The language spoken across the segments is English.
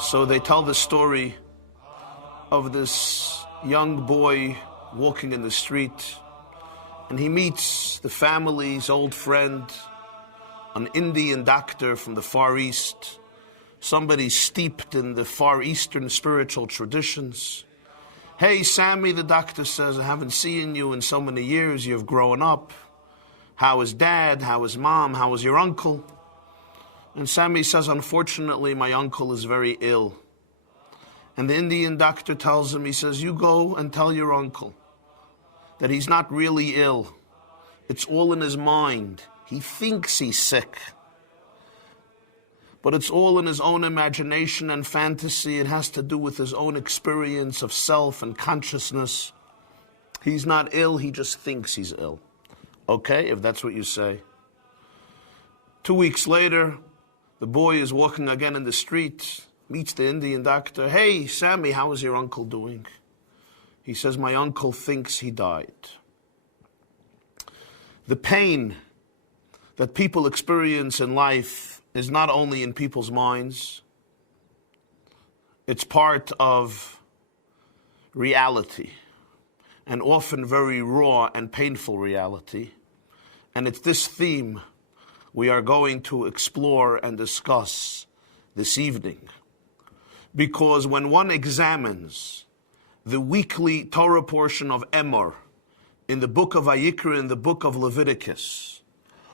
So they tell the story of this young boy walking in the street, and he meets the family's old friend, an Indian doctor from the Far East, somebody steeped in the Far Eastern spiritual traditions. Hey, Sammy, the doctor says, I haven't seen you in so many years. You've grown up. How is Dad? How is Mom? How is your uncle? And Sammy says, unfortunately, my uncle is very ill. And the Indian doctor tells him, he says, you go and tell your uncle that he's not really ill. It's all in his mind. He thinks he's sick. But it's all in his own imagination and fantasy. It has to do with his own experience of self and consciousness. He's not ill, he just thinks he's ill. Okay, if that's what you say. 2 weeks later, the boy is walking again in the street, meets the Indian doctor. Hey, Sammy, how is your uncle doing? He says, my uncle thinks he died. The pain that people experience in life is not only in people's minds, it's part of reality, and often very raw and painful reality. And it's this theme we are going to explore and discuss this evening. Because when one examines the weekly Torah portion of Emor in the book of Vayikra, in the book of Leviticus,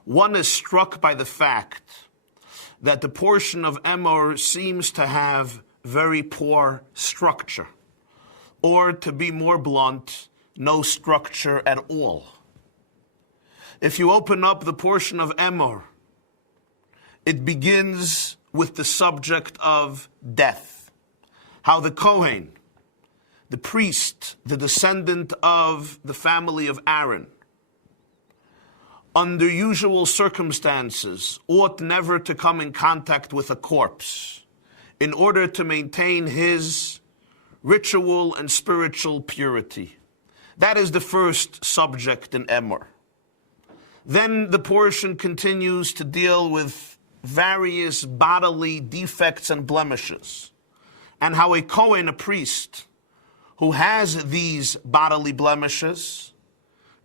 one is struck by the fact that the portion of Emor seems to have very poor structure, or to be more blunt, no structure at all. If you open up the portion of Emor, it begins with the subject of death. How the Kohen, the priest, the descendant of the family of Aaron, under usual circumstances, ought never to come in contact with a corpse in order to maintain his ritual and spiritual purity. That is the first subject in Emor. Then the portion continues to deal with various bodily defects and blemishes, and how a Kohen, a priest, who has these bodily blemishes,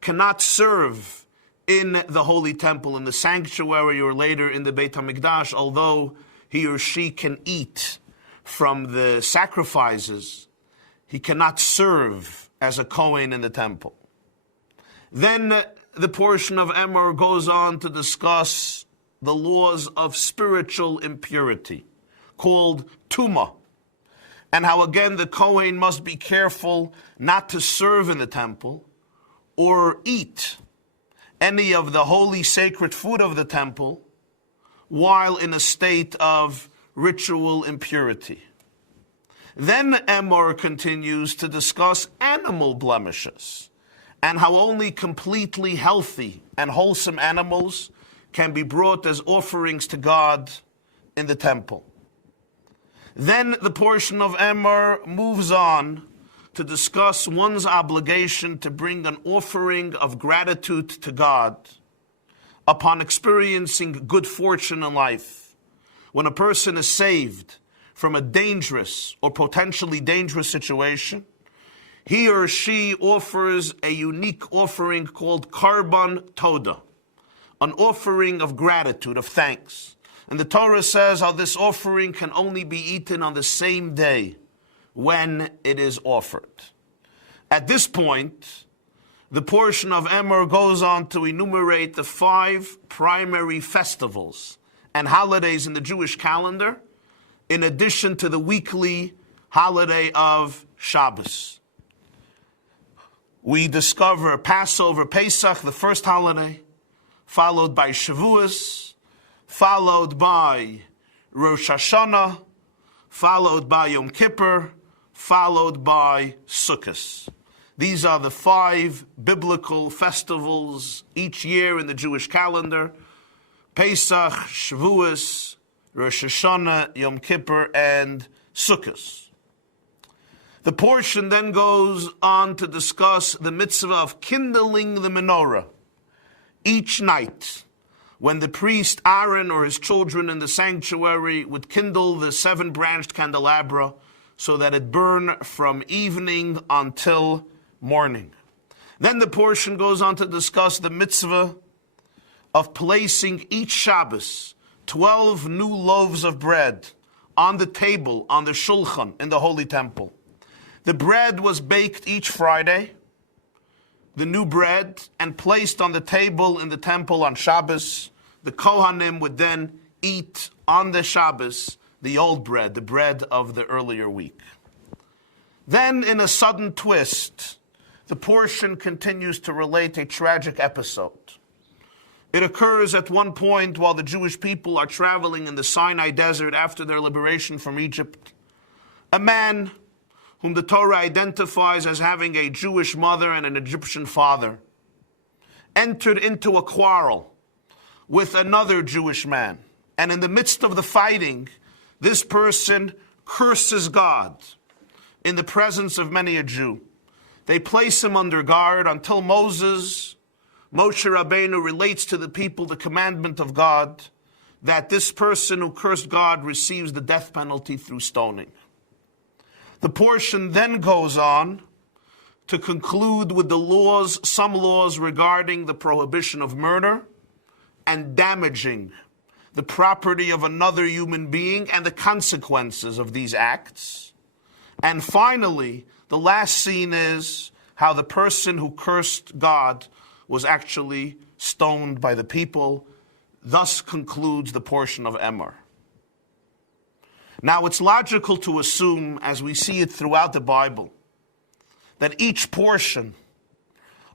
cannot serve in the holy temple, in the sanctuary, or later in the Beit HaMikdash, although he or she can eat from the sacrifices, he cannot serve as a Kohen in the temple. Then the portion of Emor goes on to discuss the laws of spiritual impurity, called Tumah, and how again the Kohen must be careful not to serve in the temple or eat any of the holy sacred food of the temple while in a state of ritual impurity. Then Emor continues to discuss animal blemishes and how only completely healthy and wholesome animals can be brought as offerings to God in the temple. Then the portion of Emor moves on to discuss one's obligation to bring an offering of gratitude to God upon experiencing good fortune in life. When a person is saved from a dangerous or potentially dangerous situation, he or she offers a unique offering called Karban Toda, an offering of gratitude, of thanks. And the Torah says how this offering can only be eaten on the same day when it is offered. At this point, the portion of Emor goes on to enumerate the 5 primary festivals and holidays in the Jewish calendar, in addition to the weekly holiday of Shabbos. We discover Passover, Pesach, the first holiday, followed by Shavuos, followed by Rosh Hashanah, followed by Yom Kippur, followed by Sukkot. These are the 5 biblical festivals each year in the Jewish calendar: Pesach, Shavuos, Rosh Hashanah, Yom Kippur, and Sukkot. The portion then goes on to discuss the mitzvah of kindling the menorah each night, when the priest Aaron or his children in the sanctuary would kindle the 7-branched candelabra so that it burn from evening until morning. Then the portion goes on to discuss the mitzvah of placing each Shabbos 12 new loaves of bread on the table, on the shulchan, in the Holy Temple. The bread was baked each Friday, the new bread, and placed on the table in the temple on Shabbos. The Kohanim would then eat on the Shabbos the old bread, the bread of the earlier week. Then, in a sudden twist, the portion continues to relate a tragic episode. It occurs at one point while the Jewish people are traveling in the Sinai desert after their liberation from Egypt. A man whom the Torah identifies as having a Jewish mother and an Egyptian father entered into a quarrel with another Jewish man. And in the midst of the fighting, this person curses God in the presence of many a Jew. They place him under guard until Moshe Rabbeinu relates to the people the commandment of God that this person who cursed God receives the death penalty through stoning. The portion then goes on to conclude with the laws, some laws regarding the prohibition of murder and damaging the property of another human being and the consequences of these acts. And finally, the last scene is how the person who cursed God was actually stoned by the people. Thus concludes the portion of Emor. Now, it's logical to assume, as we see it throughout the Bible, that each portion,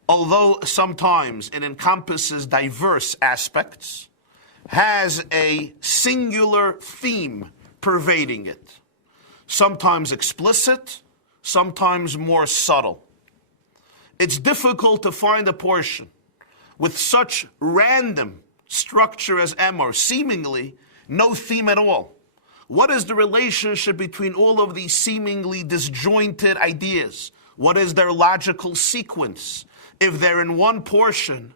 although sometimes it encompasses diverse aspects, has a singular theme pervading it. Sometimes explicit, sometimes more subtle. It's difficult to find a portion with such random structure as Emor, seemingly no theme at all. What is the relationship between all of these seemingly disjointed ideas? What is their logical sequence? If they're in one portion,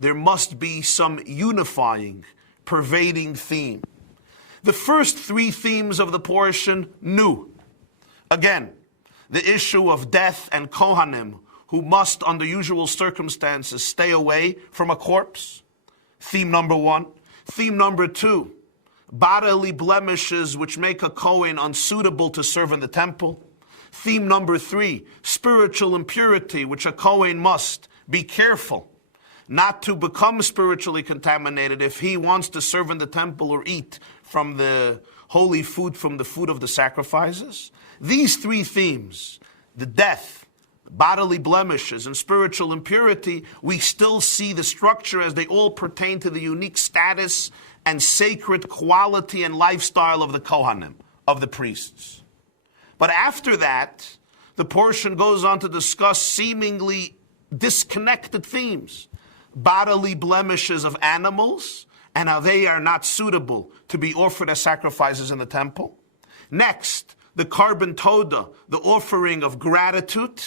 there must be some unifying, pervading theme. The first 3 themes of the portion, new. Again, the issue of death and Kohanim, who must, under usual circumstances, stay away from a corpse. Theme number 1. Theme number 2, bodily blemishes which make a Kohen unsuitable to serve in the temple. Theme number 3, spiritual impurity, which a Kohen must be careful not to become spiritually contaminated if he wants to serve in the temple or eat from the holy food, from the food of the sacrifices. These 3 themes, the death, bodily blemishes, and spiritual impurity, we still see the structure as they all pertain to the unique status and sacred quality and lifestyle of the Kohanim, of the priests. But after that, the portion goes on to discuss seemingly disconnected themes. Bodily blemishes of animals and how they are not suitable to be offered as sacrifices in the temple. Next, the carbon toda, the offering of gratitude.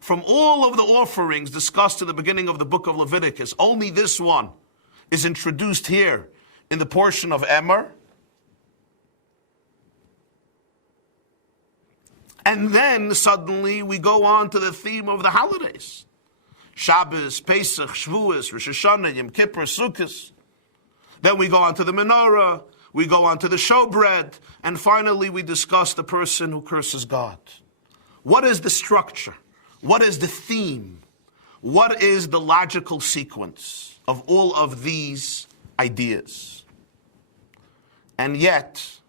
From all of the offerings discussed in the beginning of the book of Leviticus, only this one is introduced here in the portion of Emor. And then suddenly we go on to the theme of the holidays. Shabbos, Pesach, Shavuos, Rosh Hashanah, Yom Kippur, Sukkot. Then we go on to the menorah, we go on to the showbread, and finally we discuss the person who curses God. What is the structure? What is the theme? What is the logical sequence of all of these ideas? And yet,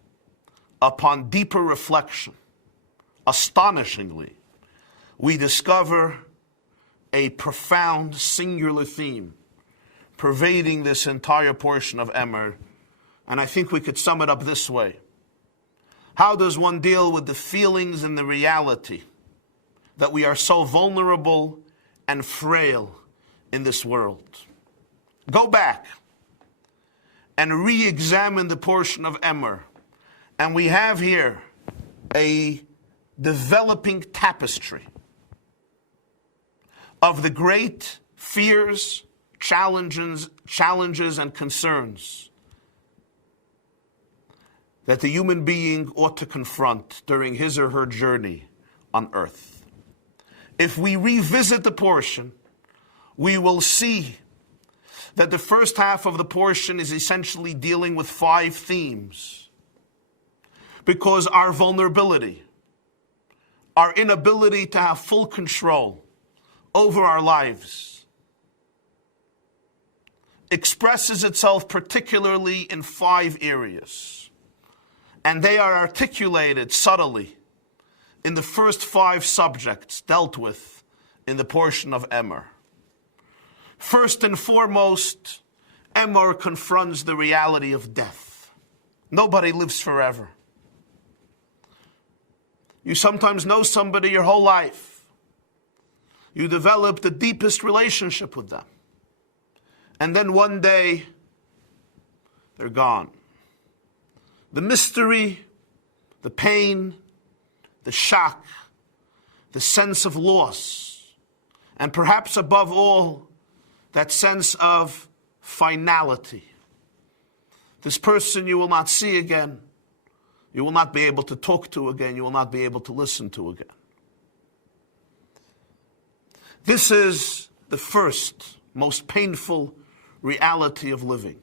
upon deeper reflection, astonishingly, we discover a profound singular theme pervading this entire portion of Emor. And I think we could sum it up this way. How does one deal with the feelings and the reality that we are so vulnerable and frail in this world? Go back and re-examine the portion of Emor. And we have here a developing tapestry of the great fears, challenges and concerns that the human being ought to confront during his or her journey on earth. If we revisit the portion, we will see that the first half of the portion is essentially dealing with 5 themes. Because our vulnerability, our inability to have full control over our lives, expresses itself particularly in 5 areas. And they are articulated subtly in the first 5 subjects dealt with in the portion of Emor. First and foremost, Emor confronts the reality of death. Nobody lives forever. You sometimes know somebody your whole life. You develop the deepest relationship with them. And then one day, they're gone. The mystery, the pain, the shock, the sense of loss, and perhaps above all, that sense of finality. This person you will not see again. You will not be able to talk to again. You will not be able to listen to again. This is the first, most painful reality of living.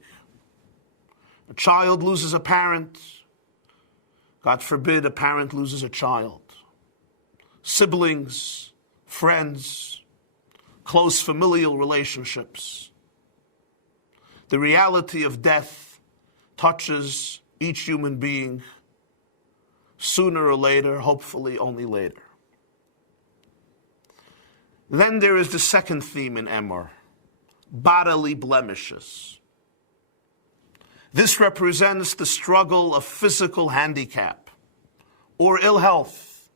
A child loses a parent. God forbid a parent loses a child. Siblings, friends, close familial relationships. The reality of death touches each human being sooner or later, hopefully only later. Then there is the second theme in Emor, bodily blemishes. This represents the struggle of physical handicap or ill health,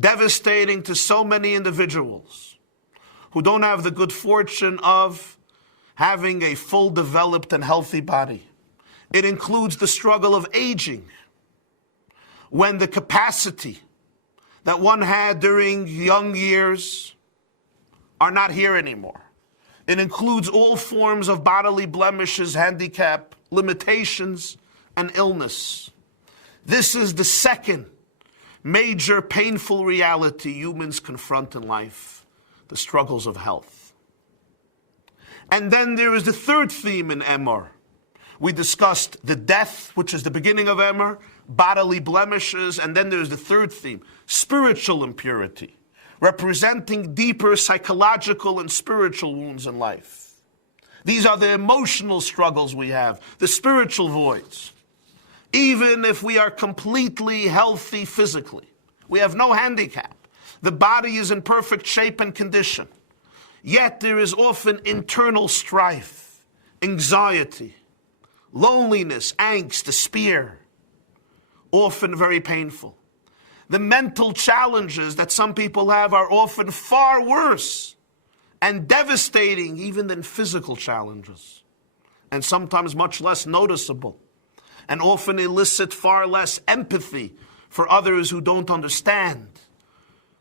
devastating to so many individuals who don't have the good fortune of having a full developed and healthy body. It includes the struggle of aging, when the capacity that one had during young years are not here anymore. It includes all forms of bodily blemishes, handicap, limitations, and illness. This is the second major painful reality humans confront in life, the struggles of health. And then there is the third theme in Emor. We discussed the death, which is the beginning of Emor, bodily blemishes, and then there's the third theme, spiritual impurity, representing deeper psychological and spiritual wounds in life. These are the emotional struggles we have, the spiritual voids. Even if we are completely healthy physically, we have no handicap, the body is in perfect shape and condition, yet there is often internal strife, anxiety, loneliness, angst, despair, often very painful. The mental challenges that some people have are often far worse and devastating even than physical challenges, and sometimes much less noticeable, and often elicit far less empathy for others who don't understand.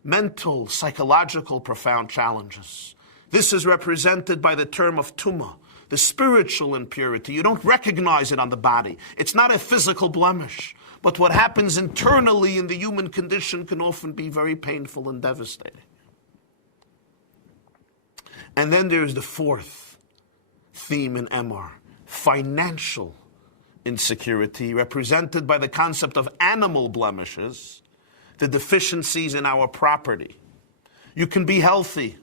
Mental, psychological, profound challenges. This is represented by the term of tumah, the spiritual impurity. You don't recognize it on the body. It's not a physical blemish. But what happens internally in the human condition can often be very painful and devastating. And then there's the fourth theme in Emor, financial insecurity, represented by the concept of animal blemishes, the deficiencies in our property. You can be healthy,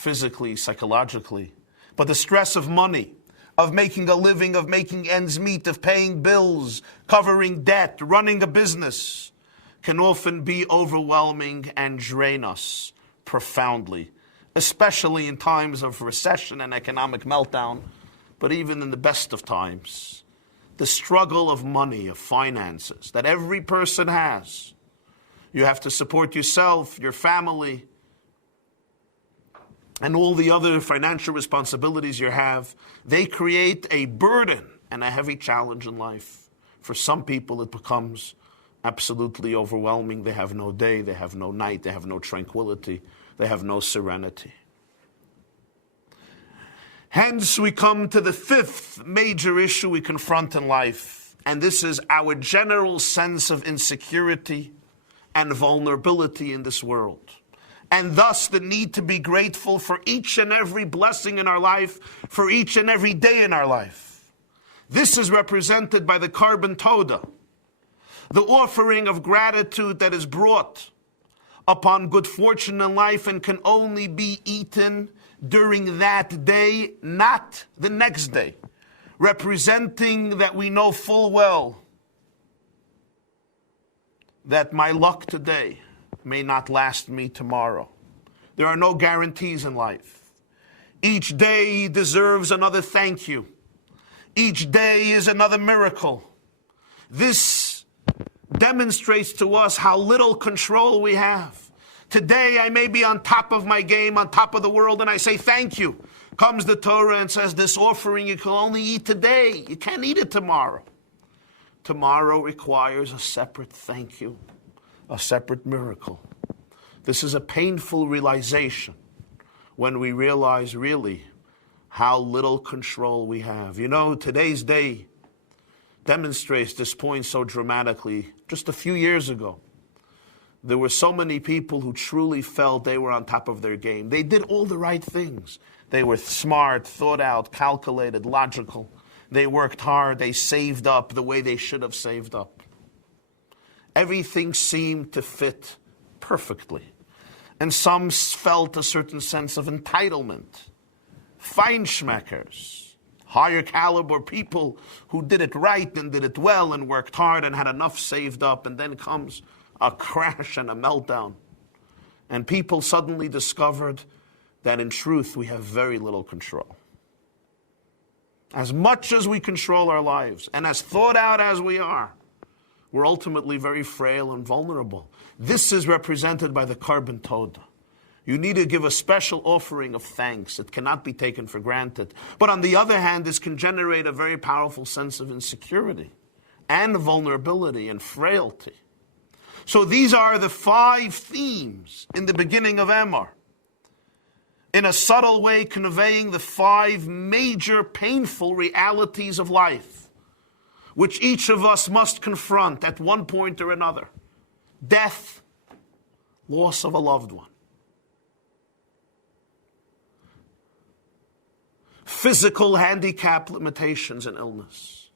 physically, psychologically. But the stress of money, of making a living, of making ends meet, of paying bills, covering debt, running a business, can often be overwhelming and drain us profoundly, especially in times of recession and economic meltdown, but even in the best of times. The struggle of money, of finances, that every person has. You have to support yourself, your family, and all the other financial responsibilities you have. They create a burden and a heavy challenge in life. For some people, it becomes absolutely overwhelming. They have no day, they have no night, they have no tranquility, they have no serenity. Hence, we come to the fifth major issue we confront in life, and this is our general sense of insecurity and vulnerability in this world, and thus the need to be grateful for each and every blessing in our life, for each and every day in our life. This is represented by the Korban Toda, the offering of gratitude that is brought upon good fortune in life and can only be eaten during that day, not the next day, representing that we know full well that my luck today may not last me tomorrow. There are no guarantees in life. Each day deserves another thank you. Each day is another miracle. This demonstrates to us how little control we have. Today I may be on top of my game, on top of the world, and I say thank you. Comes the Torah and says this offering you can only eat today. You can't eat it tomorrow. Tomorrow requires a separate thank you, a separate miracle. This is a painful realization when we realize really how little control we have. You know, today's day demonstrates this point so dramatically. Just a few years ago, there were so many people who truly felt they were on top of their game. They did all the right things. They were smart, thought out, calculated, logical. They worked hard. They saved up the way they should have saved up. Everything seemed to fit perfectly. And some felt a certain sense of entitlement. Feinschmeckers, higher caliber people who did it right and did it well and worked hard and had enough saved up, and then comes a crash and a meltdown. And people suddenly discovered that in truth we have very little control. As much as we control our lives, and as thought out as we are, we're ultimately very frail and vulnerable. This is represented by the Korban Toda. You need to give a special offering of thanks. It cannot be taken for granted. But on the other hand, this can generate a very powerful sense of insecurity and vulnerability and frailty. So these are the 5 themes in the beginning of Emor, in a subtle way conveying the 5 major painful realities of life, which each of us must confront at one point or another. Death, loss of a loved one. Physical handicap, limitations, and illness.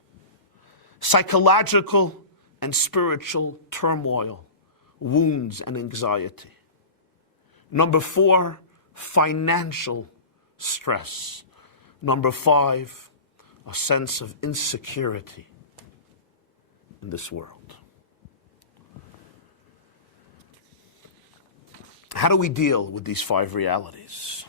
Psychological and spiritual turmoil, wounds, and anxiety. Number 4, financial stress. Number 5, a sense of insecurity in this world. How do we deal with these 5 realities?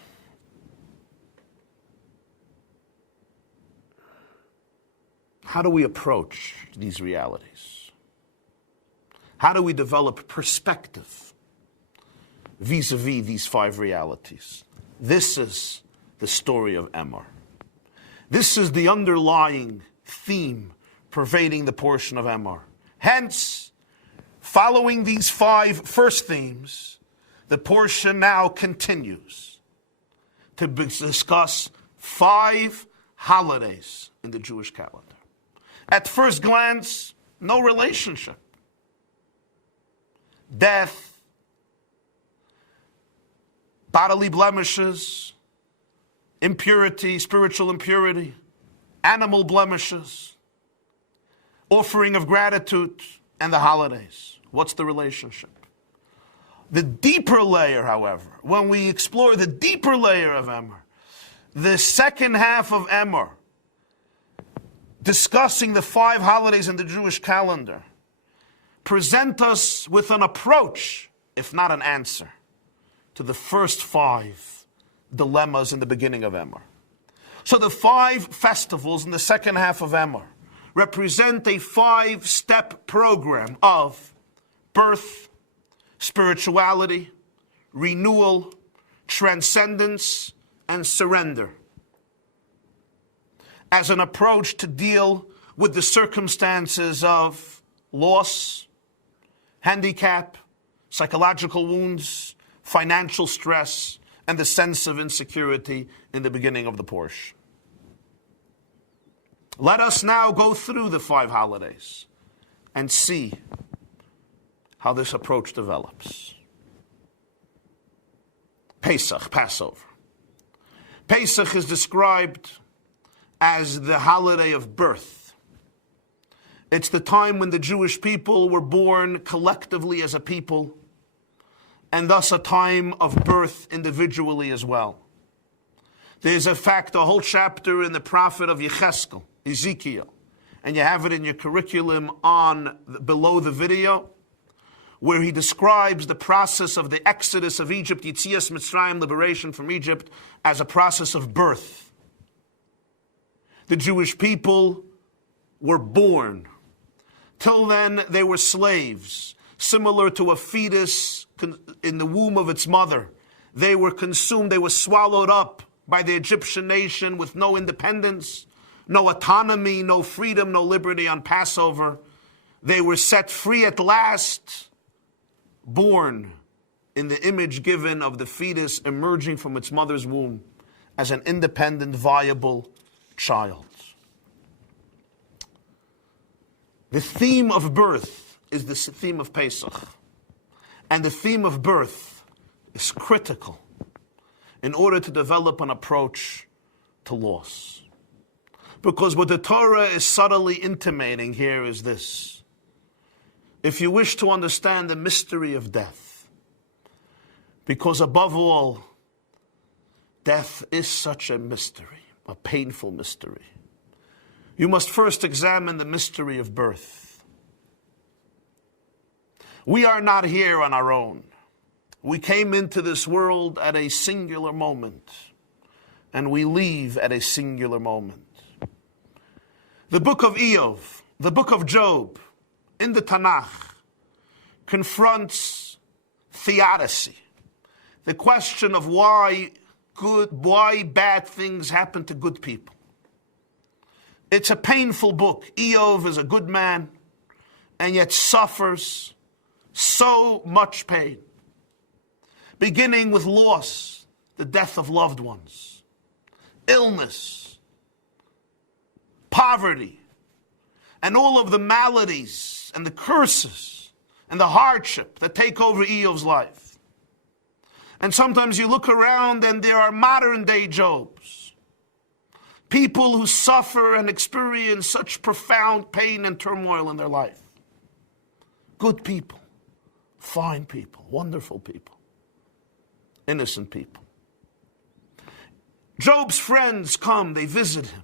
How do we approach these realities? How do we develop perspective vis-a-vis these 5 realities? This is the story of Emor. This is the underlying theme pervading the portion of Emor. Hence, following these 5 first themes, the portion now continues to discuss 5 holidays in the Jewish calendar. At first glance, no relationship. Death, bodily blemishes, impurity, spiritual impurity, animal blemishes, offering of gratitude, and the holidays. What's the relationship? The deeper layer, however, when we explore the deeper layer of Emor, the second half of Emor, discussing the 5 holidays in the Jewish calendar, present us with an approach, if not an answer, to the first 5 dilemmas in the beginning of Emor. So the 5 festivals in the second half of Emor represent a 5-step program of birth, spirituality, renewal, transcendence, and surrender, as an approach to deal with the circumstances of loss, handicap, psychological wounds, financial stress, and the sense of insecurity in the beginning of the Parsha. Let us now go through the 5 holidays and see how this approach develops. Pesach, Passover. Pesach is described as the holiday of birth. It's the time when the Jewish people were born collectively as a people, and thus a time of birth individually as well. There's in fact a whole chapter in the prophet of Ezekiel, and you have it in your curriculum below the video, where he describes the process of the exodus of Egypt, Yitzias Mitzrayim, liberation from Egypt, as a process of birth. The Jewish people were born. Till then, they were slaves, similar to a fetus in the womb of its mother. They were consumed, they were swallowed up by the Egyptian nation with no independence, no autonomy, no freedom, no liberty on Passover. They were set free at last, born in the image given of the fetus emerging from its mother's womb as an independent, viable child. The theme of birth is the theme of Pesach. And the theme of birth is critical in order to develop an approach to loss. Because what the Torah is subtly intimating here is this. If you wish to understand the mystery of death, because above all, death is such a mystery, a painful mystery, you must first examine the mystery of birth. We are not here on our own. We came into this world at a singular moment, and we leave at a singular moment. The book of Eov, the book of Job, in the Tanakh, confronts theodicy, the question of why bad things happen to good people. It's a painful book. Eov is a good man, and yet suffers so much pain, beginning with loss, the death of loved ones, illness, poverty, and all of the maladies and the curses and the hardship that take over Eov's life. And sometimes you look around and there are modern day Jobs, people who suffer and experience such profound pain and turmoil in their life. Good people, fine people, wonderful people, innocent people. Job's friends come, they visit him,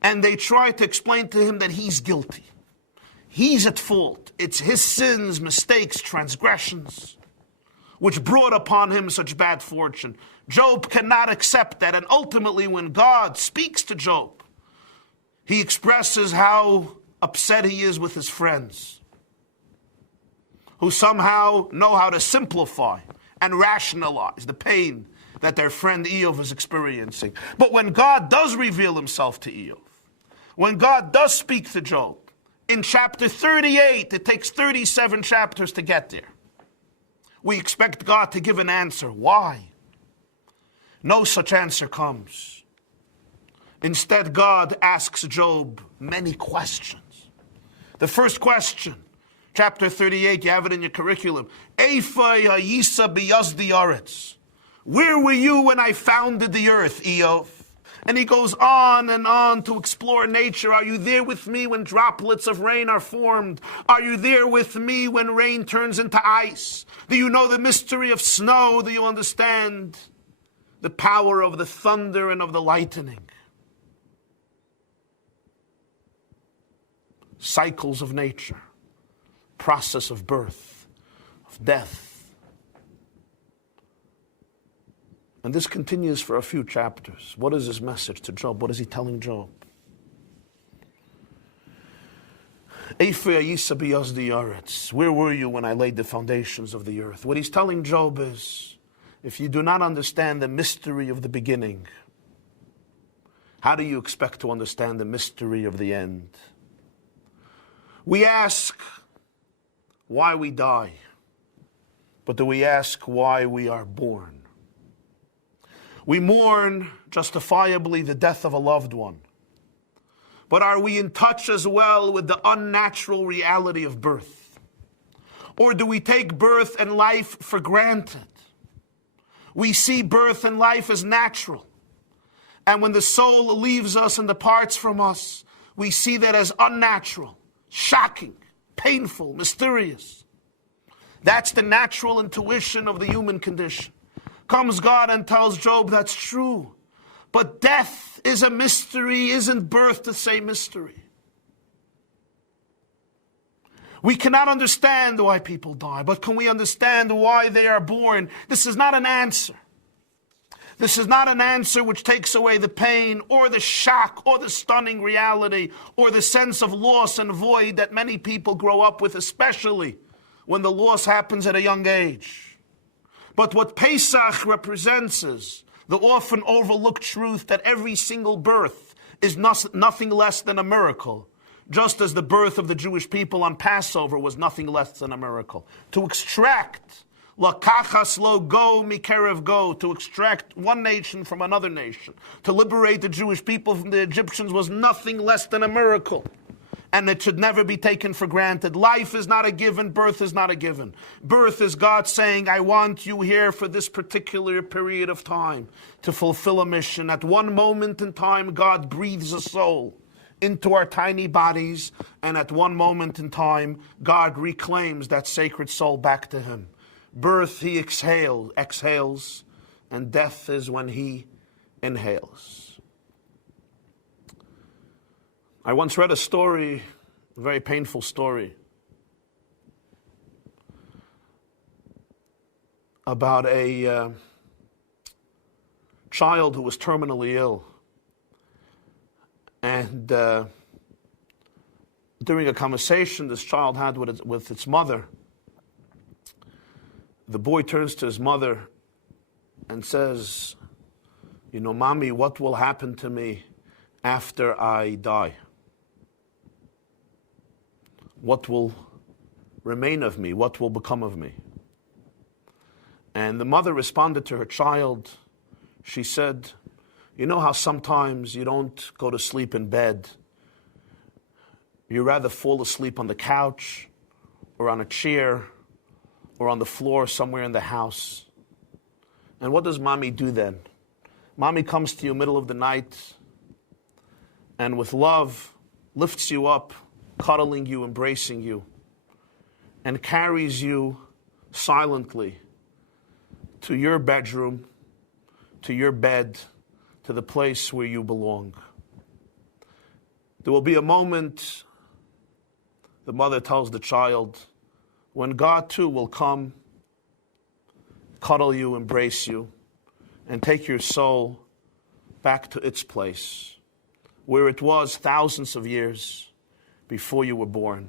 and they try to explain to him that he's guilty. He's at fault. It's his sins, mistakes, transgressions, which brought upon him such bad fortune. Job cannot accept that, and ultimately when God speaks to Job, he expresses how upset he is with his friends, who somehow know how to simplify and rationalize the pain that their friend Eov is experiencing. But when God does reveal himself to Eov, when God does speak to Job, in chapter 38, it takes 37 chapters to get there. We expect God to give an answer. Why? No such answer comes. Instead, God asks Job many questions. The first question, chapter 38, you have it in your curriculum. Eifai hayisa biyazdi aretz. Where were you when I founded the earth, Eov? And he goes on and on to explore nature. Are you there with me when droplets of rain are formed? Are you there with me when rain turns into ice? Do you know the mystery of snow? Do you understand the power of the thunder and of the lightning? Cycles of nature, process of birth, of death. And this continues for a few chapters. What is his message to Job? What is he telling Job? Where were you when I laid the foundations of the earth? What he's telling Job is, if you do not understand the mystery of the beginning, how do you expect to understand the mystery of the end? We ask why we die, but do we ask why we are born? We mourn justifiably the death of a loved one. But are we in touch as well with the unnatural reality of birth? Or do we take birth and life for granted? We see birth and life as natural. And when the soul leaves us and departs from us, we see that as unnatural, shocking, painful, mysterious. That's the natural intuition of the human condition. Comes God and tells Job that's true. But death is a mystery. Isn't birth the same mystery? We cannot understand why people die, but can we understand why they are born? This is not an answer. This is not an answer which takes away the pain or the shock or the stunning reality or the sense of loss and void that many people grow up with, especially when the loss happens at a young age. But what Pesach represents is the often overlooked truth that every single birth is nothing less than a miracle, just as the birth of the Jewish people on Passover was nothing less than a miracle. To extract, lakachas lo go mikerev go, to extract one nation from another nation, to liberate the Jewish people from the Egyptians was nothing less than a miracle. And it should never be taken for granted. Life is not a given, birth is not a given. Birth is God saying, I want you here for this particular period of time to fulfill a mission. At one moment in time, God breathes a soul into our tiny bodies, and at one moment in time, God reclaims that sacred soul back to him. Birth, he exhales, and death is when he inhales. I once read a story, a very painful story, about a child who was terminally ill. And during a conversation this child had with its mother, the boy turns to his mother and says, you know, Mommy, what will happen to me after I die? What will remain of me? What will become of me? And the mother responded to her child. She said, you know how sometimes you don't go to sleep in bed. You rather fall asleep on the couch or on a chair or on the floor somewhere in the house. And what does Mommy do then? Mommy comes to you middle of the night and with love lifts you up, cuddling you, embracing you, and carries you silently to your bedroom, to your bed, to the place where you belong. There will be a moment, the mother tells the child, when God too will come, cuddle you, embrace you, and take your soul back to its place, where it was thousands of years before you were born,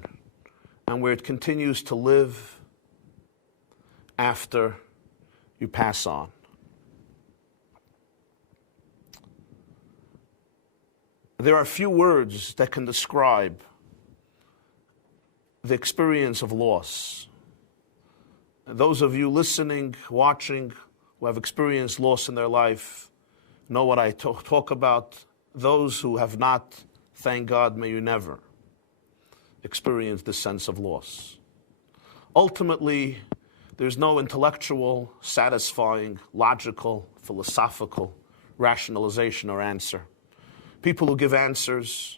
and where it continues to live after you pass on. There are few words that can describe the experience of loss. And those of you listening, watching, who have experienced loss in their life, know what I talk about. Those who have not, thank God, may you never experience this sense of loss. Ultimately, there's no intellectual, satisfying, logical, philosophical rationalization or answer. People who give answers,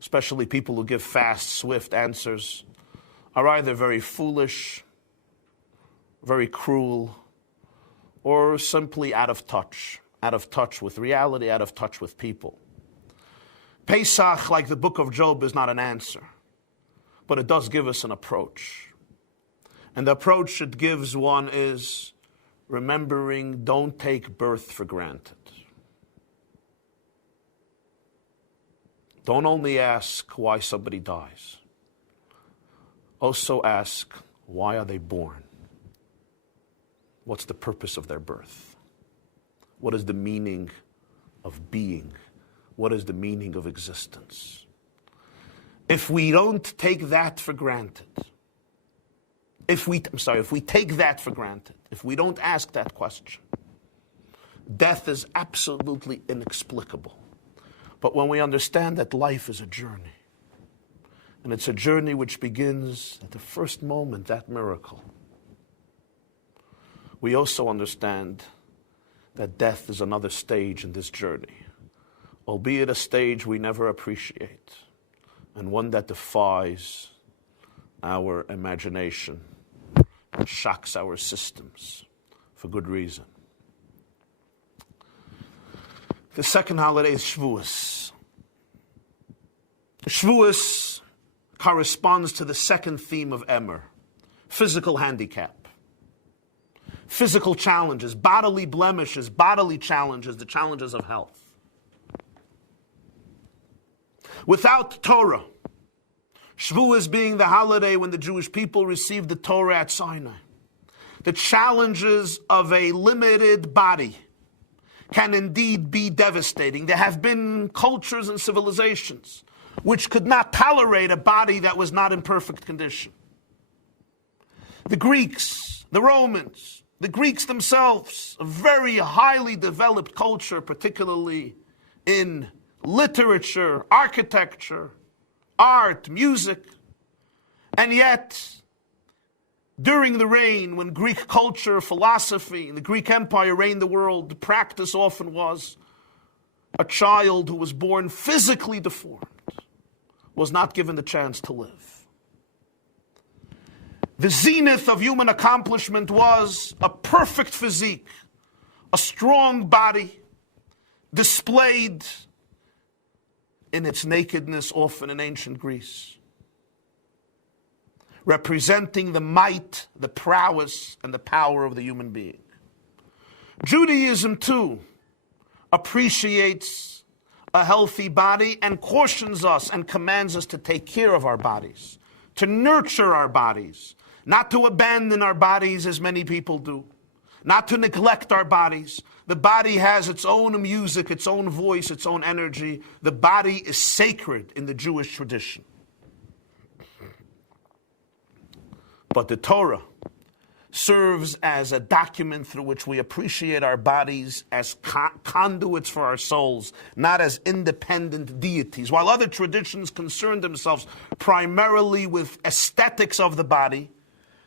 especially people who give fast, swift answers, are either very foolish, very cruel, or simply out of touch with reality, out of touch with people. Pesach, like the book of Job, is not an answer, but it does give us an approach. And the approach it gives one is remembering, don't take birth for granted. Don't only ask why somebody dies. Also ask, why are they born? What's the purpose of their birth? What is the meaning of being? What is the meaning of existence? If we don't take that for granted, if we take that for granted, if we don't ask that question, death is absolutely inexplicable. But when we understand that life is a journey, and it's a journey which begins at the first moment, that miracle, we also understand that death is another stage in this journey, albeit a stage we never appreciate, and one that defies our imagination and shocks our systems for good reason. The second holiday is Shavuos. Shavuos corresponds to the second theme of Emor, physical handicap. Physical challenges, bodily blemishes, bodily challenges, the challenges of health. Without Torah, Shavuos being the holiday when the Jewish people received the Torah at Sinai, the challenges of a limited body can indeed be devastating. There have been cultures and civilizations which could not tolerate a body that was not in perfect condition. The Greeks, the Romans, the Greeks themselves, a very highly developed culture, particularly in literature, architecture, art, music. And yet, during the reign, when Greek culture, philosophy, and the Greek Empire reigned the world, the practice often was a child who was born physically deformed was not given the chance to live. The zenith of human accomplishment was a perfect physique, a strong body, displayed in its nakedness, often in ancient Greece, representing the might, the prowess, and the power of the human being. Judaism, too, appreciates a healthy body and cautions us and commands us to take care of our bodies, to nurture our bodies, not to abandon our bodies as many people do, not to neglect our bodies. The body has its own music, its own voice, its own energy. The body is sacred in the Jewish tradition. But the Torah serves as a document through which we appreciate our bodies as conduits for our souls, not as independent deities. While other traditions concern themselves primarily with aesthetics of the body,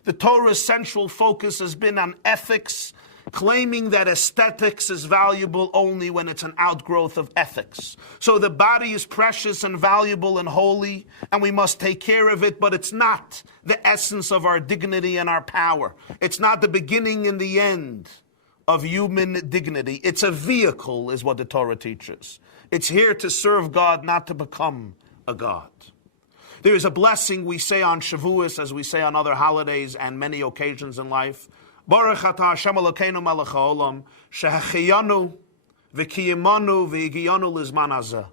the Torah's central focus has been on ethics, claiming that aesthetics is valuable only when it's an outgrowth of ethics. So the body is precious and valuable and holy, and we must take care of it, but it's not the essence of our dignity and our power. It's not the beginning and the end of human dignity. It's a vehicle, is what the Torah teaches. It's here to serve God, not to become a God. There is a blessing we say on Shavuos, as we say on other holidays and many occasions in life. Baruch atah Hashem Elokeinu melech haolam, shehecheyanu v'kiyimanu v'higiyanu lizman hazeh.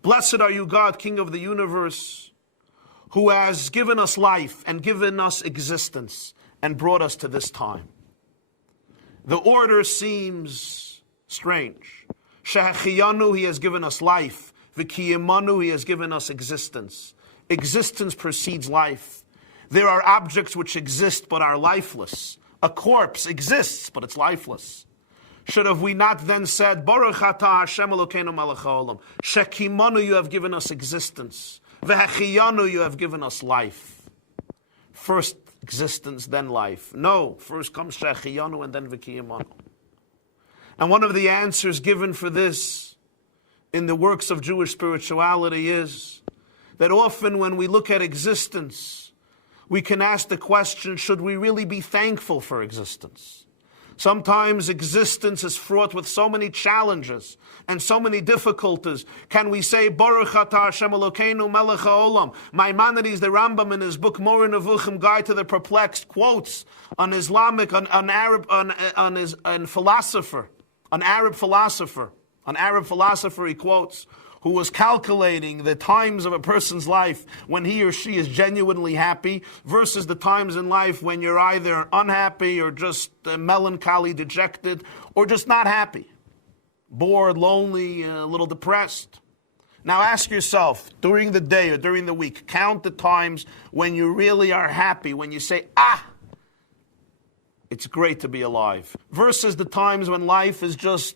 Blessed are you, God, King of the universe, who has given us life and given us existence and brought us to this time. The order seems strange. Shehecheyanu, he has given us life. V'kiyimanu, he has given us existence. Existence precedes life. There are objects which exist but are lifeless. A corpse exists, but it's lifeless. Should have we not then said, Baruch atah Hashem Elokeinu melech haolam, shekimanu, you have given us existence. V'hechiyanu, you have given us life. First existence, then life. No, first comes shechiyanu and then v'kiyimanu. And one of the answers given for this in the works of Jewish spirituality is that often when we look at existence, we can ask the question, should we really be thankful for existence? Sometimes existence is fraught with so many challenges and so many difficulties. Can we say, Baruch atah Hashem Elokeinu melech haolam? Maimonides, the Rambam, in his book Mor Nevuchim, Guide to the Perplexed, quotes an Islamic, an Arab philosopher, he quotes, who was calculating the times of a person's life when he or she is genuinely happy versus the times in life when you're either unhappy or just melancholy, dejected, or just not happy, bored, lonely, a little depressed. Now ask yourself, during the day or during the week, count the times when you really are happy, when you say, it's great to be alive, versus the times when life is just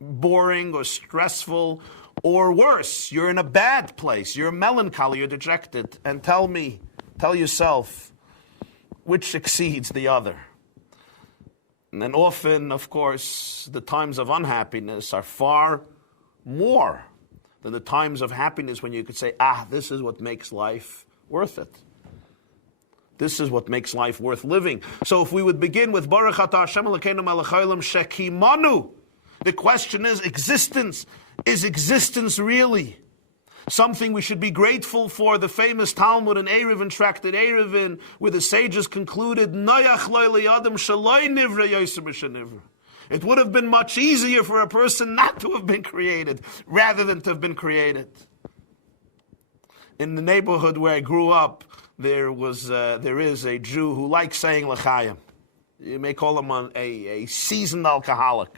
boring or stressful, or worse, you're in a bad place, you're melancholy, you're dejected, and tell yourself, which exceeds the other? And then often, of course, the times of unhappiness are far more than the times of happiness when you could say, this is what makes life worth it. This is what makes life worth living. So if we would begin with Baruch atah Hashem Elokeinu melech haolam shekimanu, the question is, existence. Is existence really something we should be grateful for? The famous Talmud in Eruvin, Tractate Eruvin, where the sages concluded, it would have been much easier for a person not to have been created, rather than to have been created. In the neighborhood where I grew up, there is a Jew who likes saying l'chaim. You may call him a seasoned alcoholic.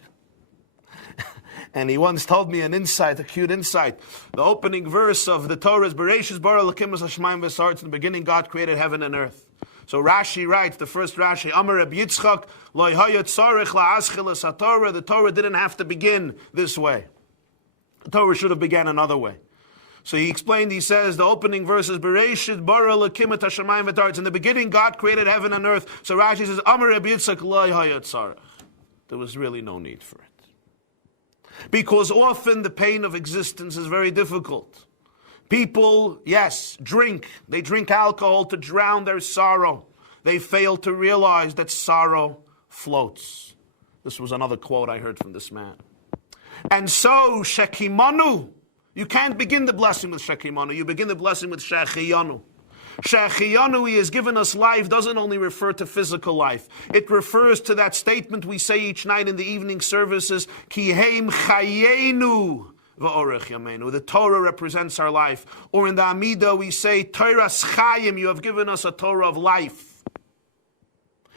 And he once told me an insight, a cute insight. The opening verse of the Torah is, Bereshis bara Elokim hashamayim v'sa'aretz. In the beginning, God created heaven and earth. So Rashi writes, the first Rashi, Amor Rabbi Yitzchak, lo hayat tzarich la'ascheles haTorah. The Torah didn't have to begin this way. The Torah should have began another way. So he explained, he says, the opening verse is, Bereshis bara Elokim hashamayim v'sa'aretz. In the beginning, God created heaven and earth. So Rashi says, Amor Rabbi Yitzchak, lo hayat tzarich. There was really no need for it. Because often the pain of existence is very difficult. People, yes, drink. They drink alcohol to drown their sorrow. They fail to realize that sorrow floats. This was another quote I heard from this man. And so, Shekimanu, you can't begin the blessing with Shekimanu. You begin the blessing with Shechiyanu. Shechiyanu, he has given us life, doesn't only refer to physical life. It refers to that statement we say each night in the evening services, Ki heim chayenu v'orech yameinu. The Torah represents our life. Or in the Amidah we say, Torah's chayim, you have given us a Torah of life.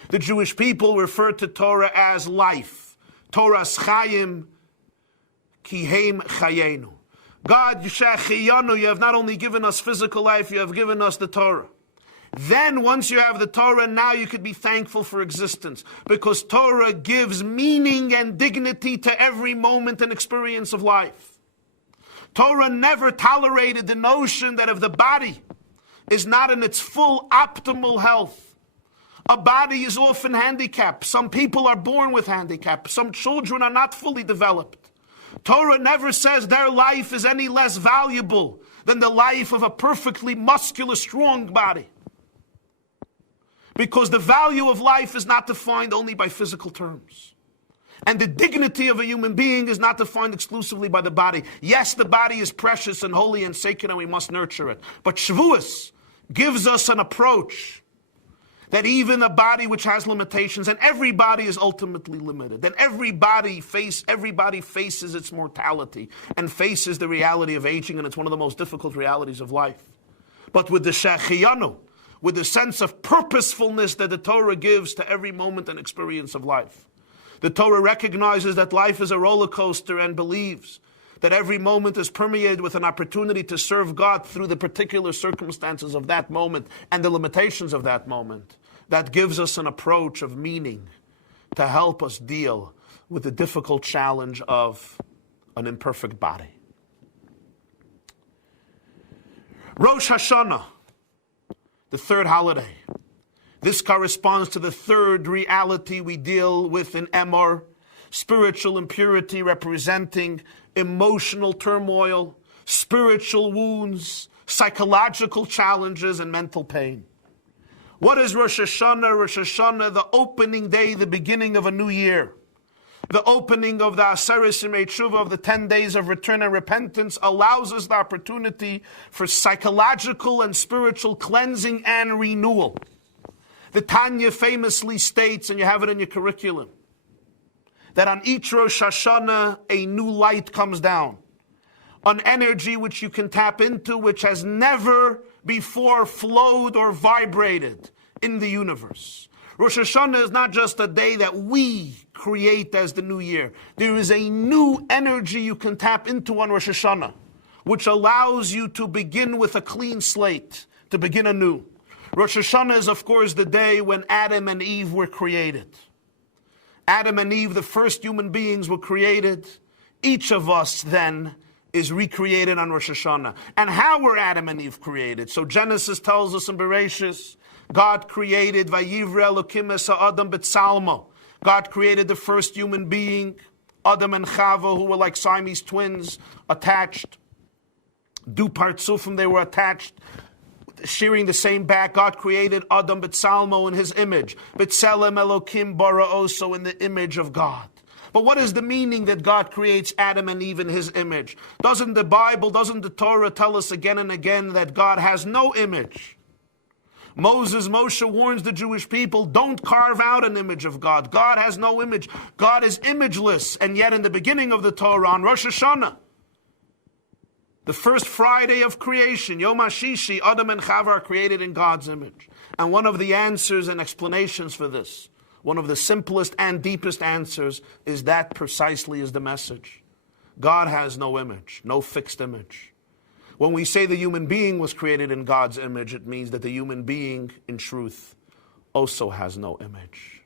The Jewish people refer to Torah as life. Torah's chayim, Ki heim chayenu. God, Yeshachiyanu, you have not only given us physical life, you have given us the Torah. Then, once you have the Torah, now you could be thankful for existence. Because Torah gives meaning and dignity to every moment and experience of life. Torah never tolerated the notion that if the body is not in its full optimal health, a body is often handicapped. Some people are born with handicap. Some children are not fully developed. Torah never says their life is any less valuable than the life of a perfectly muscular, strong body. Because the value of life is not defined only by physical terms. And the dignity of a human being is not defined exclusively by the body. Yes, the body is precious and holy and sacred and we must nurture it. But Shavuos gives us an approach that even a body which has limitations, and every body is ultimately limited, and every body faces its mortality and faces the reality of aging, and it's one of the most difficult realities of life. But with the Shechiyanu, with the sense of purposefulness that the Torah gives to every moment and experience of life, the Torah recognizes that life is a roller coaster and believes that every moment is permeated with an opportunity to serve God through the particular circumstances of that moment and the limitations of that moment. That gives us an approach of meaning to help us deal with the difficult challenge of an imperfect body. Rosh Hashanah, the third holiday. This corresponds to the third reality we deal with in Emor. spiritual impurity representing emotional turmoil, spiritual wounds, psychological challenges, and mental pain. What is Rosh Hashanah? Rosh Hashanah, the opening day, the beginning of a new year. The opening of the Aseret Yemei Tshuva, of the 10 days of return and repentance, allows us the opportunity for psychological and spiritual cleansing and renewal. The Tanya famously states, and you have it in your curriculum, that on each Rosh Hashanah, a new light comes down. An energy which you can tap into, which has never before flowed or vibrated in the universe. Rosh Hashanah is not just a day that we create as the new year. There is a new energy you can tap into on Rosh Hashanah, which allows you to begin with a clean slate, to begin anew. Rosh Hashanah is, of course, the day when Adam and Eve were created. Adam and Eve, the first human beings, were created. Each of us then is recreated on Rosh Hashanah. And how were Adam and Eve created? So Genesis tells us in Bereshis, God created Vayivra Elokim es ha'adam b'tzalmo. God created the first human being, Adam and Chava, who were like Siamese twins, attached. Du partzufim, they were attached, sharing the same back. God created Adam b'tzalmo in his image. B'tzelem Elokim bara also, in the image of God. But what is the meaning that God creates Adam and Eve in his image? Doesn't the Bible, doesn't the Torah tell us again and again that God has no image? Moshe warns the Jewish people, don't carve out an image of God. God has no image. God is imageless. And yet in the beginning of the Torah, on Rosh Hashanah, the first Friday of creation, Yom HaShishi, Adam and Chava are created in God's image. And one of the answers and explanations for this, one of the simplest and deepest answers, is that precisely is the message. God has no image, no fixed image. When we say the human being was created in God's image, it means that the human being, in truth, also has no image.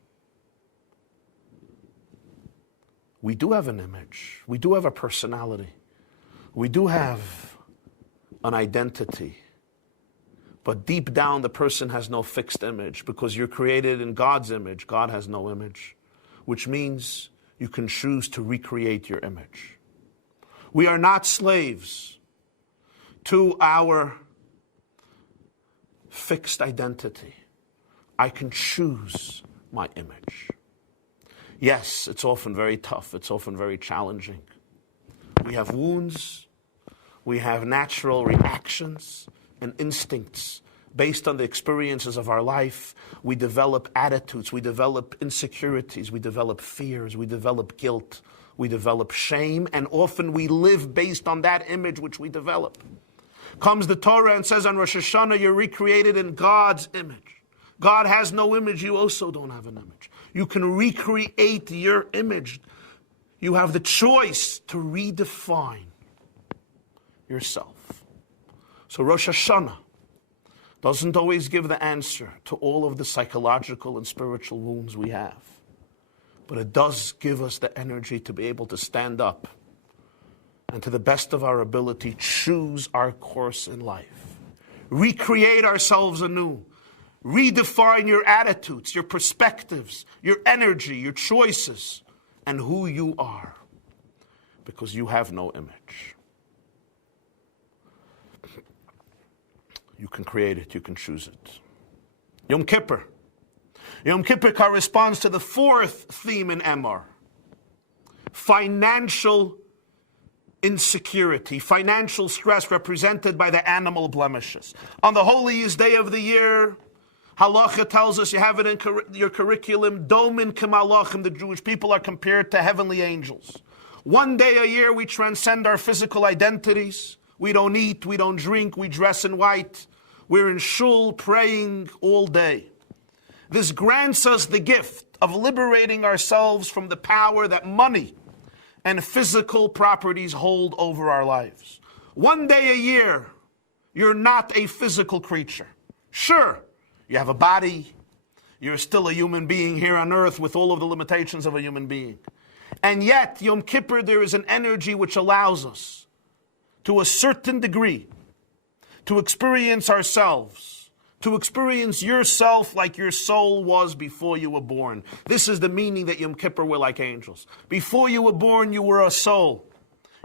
We do have an image. We do have a personality. We do have an identity. But deep down, the person has no fixed image, because you're created in God's image. God has no image, which means you can choose to recreate your image. We are not slaves to our fixed identity. I can choose my image. Yes, it's often very tough. It's often very challenging. We have wounds. We have natural reactions and instincts based on the experiences of our life. We develop attitudes. We develop insecurities. We develop fears. We develop guilt. We develop shame. And often we live based on that image which we develop. Comes the Torah and says on Rosh Hashanah, you're recreated in God's image. God has no image. You also don't have an image. You can recreate your image. You have the choice to redefine yourself. So Rosh Hashanah doesn't always give the answer to all of the psychological and spiritual wounds we have. But it does give us the energy to be able to stand up and, to the best of our ability, choose our course in life. Recreate ourselves anew. Redefine your attitudes, your perspectives, your energy, your choices, and who you are. Because you have no image. You can create it, you can choose it. Yom Kippur. Yom Kippur corresponds to the fourth theme in Emor. Financial insecurity, financial stress represented by the animal blemishes. On the holiest day of the year, Halacha tells us, you have it in your curriculum, Domin Kemalachim, the Jewish people are compared to heavenly angels. One day a year we transcend our physical identities. We don't eat, we don't drink, we dress in white. We're in shul praying all day. This grants us the gift of liberating ourselves from the power that money and physical properties hold over our lives. One day a year, you're not a physical creature. Sure, you have a body. You're still a human being here on earth with all of the limitations of a human being. And yet, Yom Kippur, there is an energy which allows us, to a certain degree, to experience ourselves To experience yourself like your soul was before you were born. This is the meaning that Yom Kippur were like angels. Before you were born, you were a soul.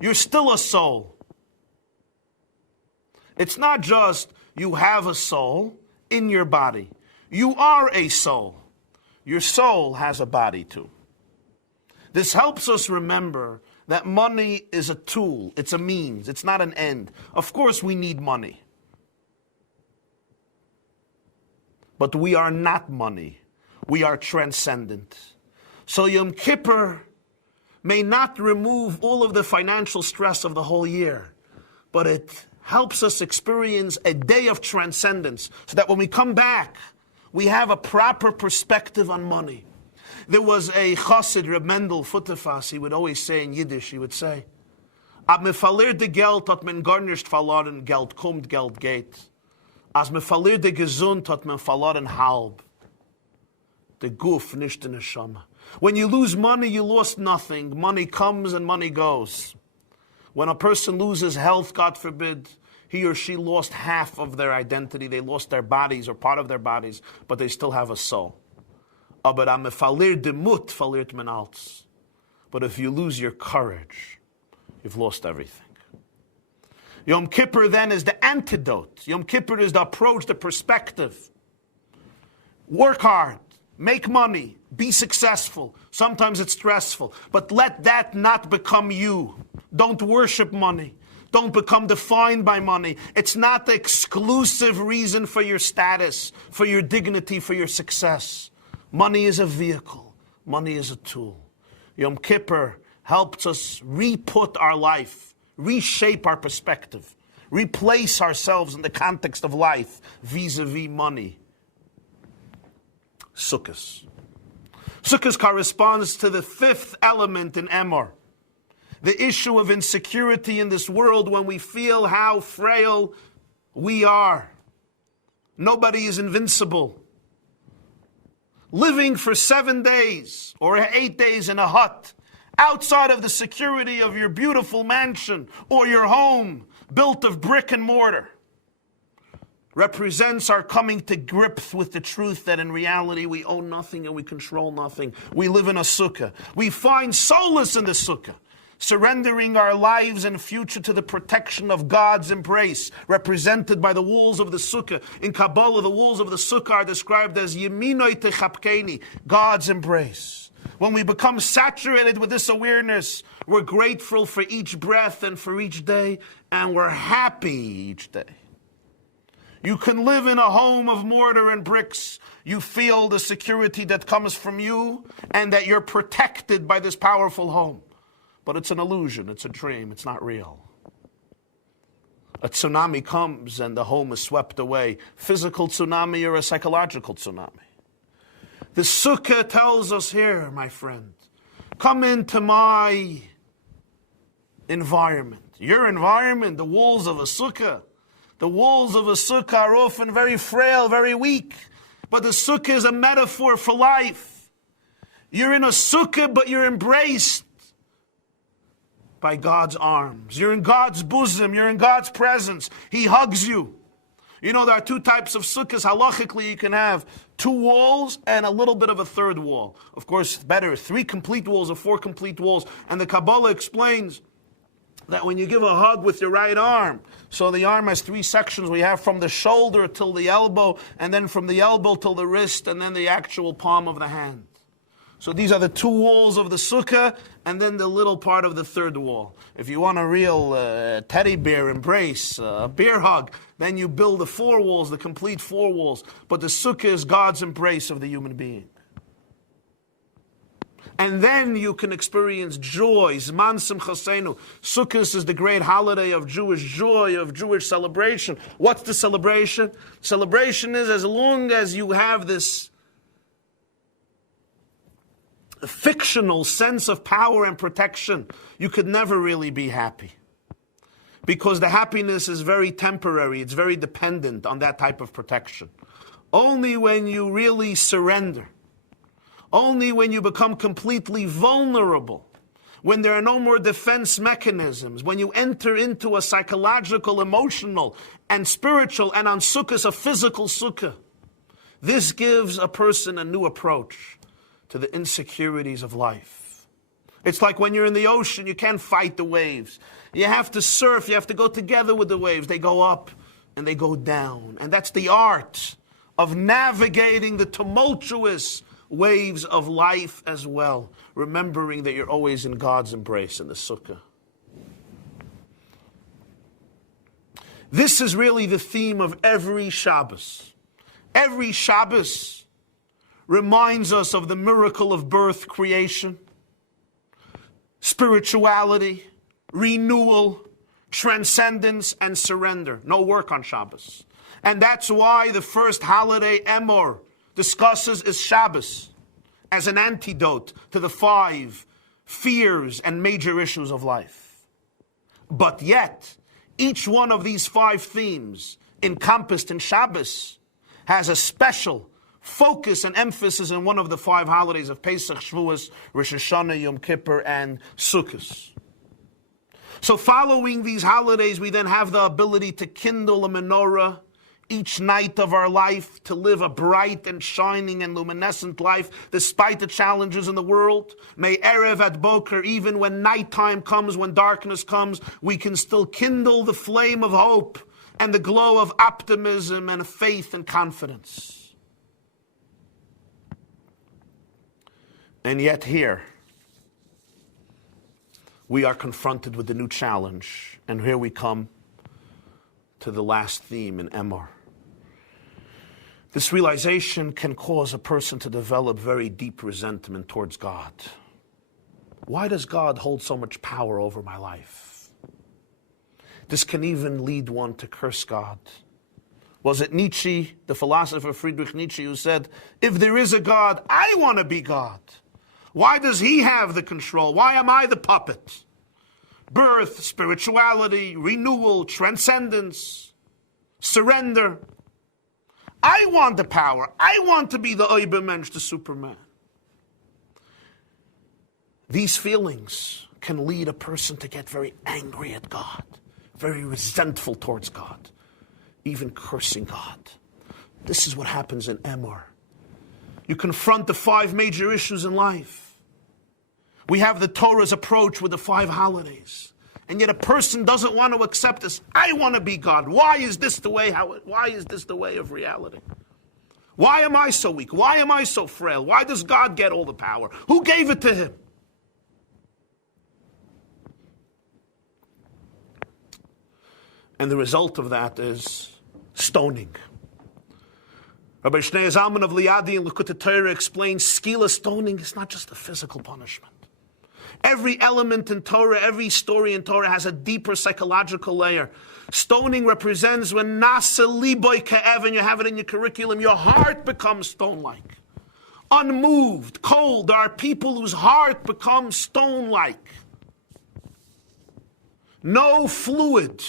You're still a soul. It's not just you have a soul in your body. You are a soul. Your soul has a body too. This helps us remember that money is a tool. It's a means. It's not an end. Of course we need money. But we are not money. We are transcendent. So Yom Kippur may not remove all of the financial stress of the whole year, but it helps us experience a day of transcendence so that when we come back, we have a proper perspective on money. There was a chassid, Reb Mendel Futerfas, he would always say in Yiddish, he would say, Ab me verliert Geld, hat men gar nicht verloren, Geld kommt, Geld geht. As me verliert Gesund, hat men verloren halb. The Guf, nicht in the Neshama. When you lose money, you lost nothing. Money comes and money goes. When a person loses health, God forbid, he or she lost half of their identity. They lost their bodies or part of their bodies, but they still have a soul. Aber am verliert de Mut, verliert men alles. But if you lose your courage, you've lost everything. Yom Kippur then is the antidote. Yom Kippur is the approach, the perspective. Work hard, make money, be successful. Sometimes it's stressful, but let that not become you. Don't worship money. Don't become defined by money. It's not the exclusive reason for your status, for your dignity, for your success. Money is a vehicle. Money is a tool. Yom Kippur helps us re-put our life, reshape our perspective, replace ourselves in the context of life vis-a-vis money. Sukkos. Sukkos corresponds to the fifth element in Emor. The issue of insecurity in this world when we feel how frail we are. Nobody is invincible. Living for 7 days or 8 days in a hut outside of the security of your beautiful mansion or your home built of brick and mortar represents our coming to grips with the truth that in reality we own nothing and we control nothing. We live in a sukkah. We find solace in the sukkah, surrendering our lives and future to the protection of God's embrace, represented by the walls of the sukkah. In Kabbalah, the walls of the sukkah are described as Yeminoi Techapkeni, God's embrace. When we become saturated with this awareness, we're grateful for each breath and for each day, and we're happy each day. You can live in a home of mortar and bricks. You feel the security that comes from you and that you're protected by this powerful home. But it's an illusion, it's a dream, it's not real. A tsunami comes and the home is swept away. Physical tsunami or a psychological tsunami. The sukkah tells us here, my friend, come into my environment. Your environment, the walls of a sukkah. The walls of a sukkah are often very frail, very weak. But the sukkah is a metaphor for life. You're in a sukkah, but you're embraced by God's arms. You're in God's bosom. You're in God's presence. He hugs you. You know, there are two types of sukkahs. Halachically, you can have 2 walls and a little bit of a third wall. Of course, better 3 complete walls or 4 complete walls. And the Kabbalah explains that when you give a hug with your right arm, so the arm has 3 sections. We have from the shoulder till the elbow, and then from the elbow till the wrist, and then the actual palm of the hand. So these are the 2 walls of the sukkah, and then the little part of the third wall. If you want a real teddy bear embrace, a bear hug, then you build the 4 walls, the complete 4 walls. But the sukkah is God's embrace of the human being. And then you can experience joy. Zman Simchasenu. Sukkot is the great holiday of Jewish joy, of Jewish celebration. What's the celebration? Celebration is as long as you have this fictional sense of power and protection, you could never really be happy. Because the happiness is very temporary. It's very dependent on that type of protection. Only when you really surrender, only when you become completely vulnerable, when there are no more defense mechanisms, when you enter into a psychological, emotional, and spiritual, and on Sukkot, a physical Sukkah, this gives a person a new approach to the insecurities of life. It's like when you're in the ocean, you can't fight the waves. You have to surf, you have to go together with the waves. They go up and they go down. And that's the art of navigating the tumultuous waves of life as well, remembering that you're always in God's embrace in the Sukkah. This is really the theme of every Shabbos. Every Shabbos reminds us of the miracle of birth, creation, spirituality, renewal, transcendence, and surrender. No work on Shabbos. And that's why the first holiday, Emor, discusses is Shabbos as an antidote to the 5 fears and major issues of life. But yet, each one of these 5 themes encompassed in Shabbos has a special focus and emphasis in one of the 5 holidays of Pesach, Shavuos, Rosh Hashanah, Yom Kippur, and Sukkot. So following these holidays, we then have the ability to kindle a menorah each night of our life, to live a bright and shining and luminescent life despite the challenges in the world. May Erev at Boker, even when nighttime comes, when darkness comes, we can still kindle the flame of hope and the glow of optimism and faith and confidence. And yet here, we are confronted with a new challenge. And here we come to the last theme in Emor. This realization can cause a person to develop very deep resentment towards God. Why does God hold so much power over my life? This can even lead one to curse God. Was it Nietzsche, the philosopher Friedrich Nietzsche, who said, if there is a God, I want to be God. Why does he have the control? Why am I the puppet? Birth, spirituality, renewal, transcendence, surrender. I want the power. I want to be the Oibermensch, the Superman. These feelings can lead a person to get very angry at God, very resentful towards God, even cursing God. This is what happens in Emor. You confront the 5 major issues in life. We have the Torah's approach with the 5 holidays. And yet a person doesn't want to accept this. I want to be God. Why is this the way of reality? Why am I so weak? Why am I so frail? Why does God get all the power? Who gave it to him? And the result of that is stoning. Rabbi Shnei Zalman of Liadi in Likutei Torah explains skila stoning is not just a physical punishment. Every element in Torah, every story in Torah has a deeper psychological layer. Stoning represents when nasa liboy ka'ev, and you have it in your curriculum, your heart becomes stone-like. Unmoved, cold. There are people whose heart becomes stone-like. No fluid,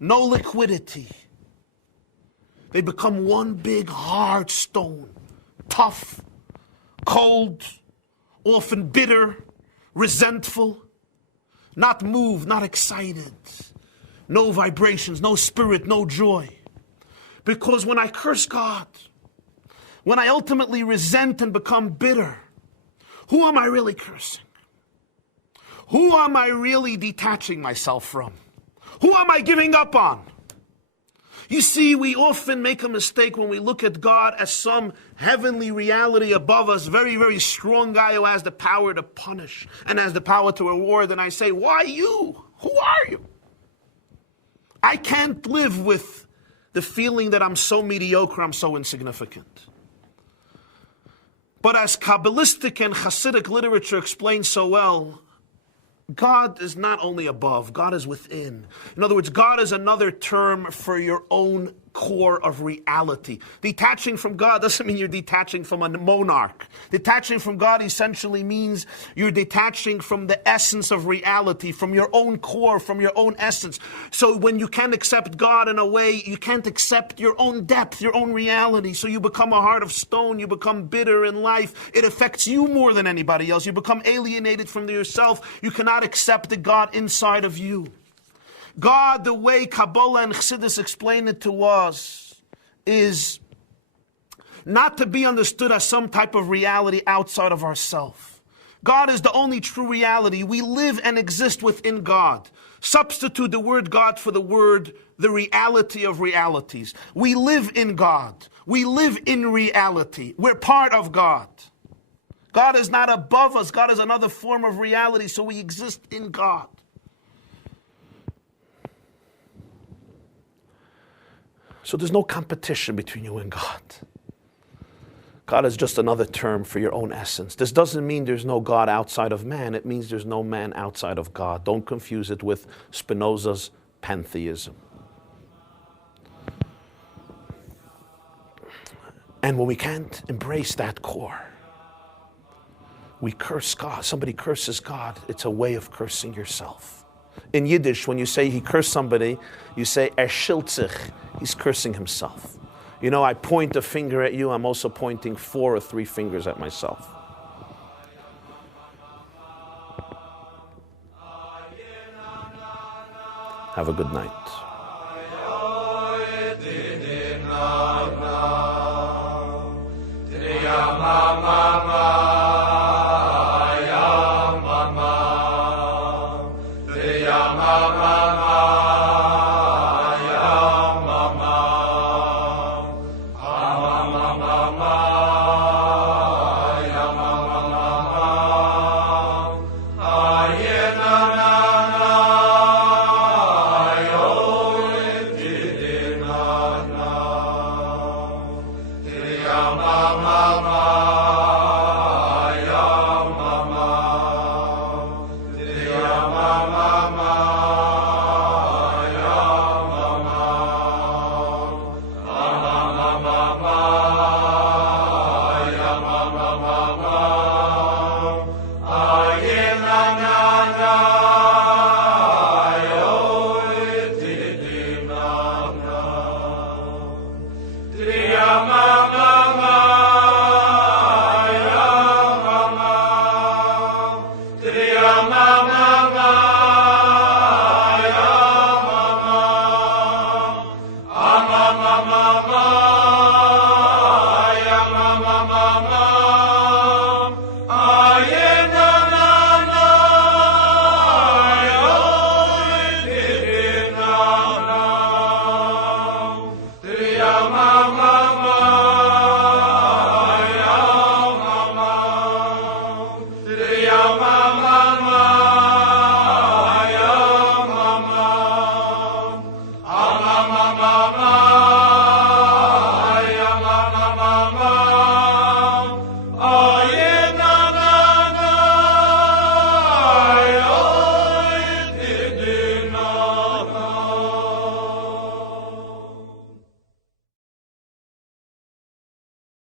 no liquidity. They become one big hard stone. Tough, cold, often bitter, resentful, not moved, not excited, no vibrations, no spirit, no joy. Because when I curse God, when I ultimately resent and become bitter, who am I really cursing? Who am I really detaching myself from? Who am I giving up on? You see, we often make a mistake when we look at God as some heavenly reality above us, very, very strong guy who has the power to punish and has the power to reward. And I say, why you? Who are you? I can't live with the feeling that I'm so mediocre, I'm so insignificant. But as Kabbalistic and Hasidic literature explains so well, God is not only above, God is within. In other words, God is another term for your own core of reality. Detaching from God doesn't mean you're detaching from a monarch. Detaching from God essentially means you're detaching from the essence of reality, from your own core, from your own essence. So when you can't accept God in a way, you can't accept your own depth, your own reality. So you become a heart of stone, you become bitter in life. It affects you more than anybody else. You become alienated from yourself. You cannot accept the God inside of you. God, the way Kabbalah and Chassidus explain it to us, is not to be understood as some type of reality outside of ourselves. God is the only true reality. We live and exist within God. Substitute the word God for the word, the reality of realities. We live in God. We live in reality. We're part of God. God is not above us. God is another form of reality, so we exist in God. So there's no competition between you and God. God is just another term for your own essence. This doesn't mean there's no God outside of man. It means there's no man outside of God. Don't confuse it with Spinoza's pantheism. And when we can't embrace that core, we curse God. Somebody curses God. It's a way of cursing yourself. In Yiddish, when you say he cursed somebody, you say schilt sich. He's cursing himself. You know, I point a finger at you, I'm also pointing 4 or 3 fingers at myself. Have a good night. Mama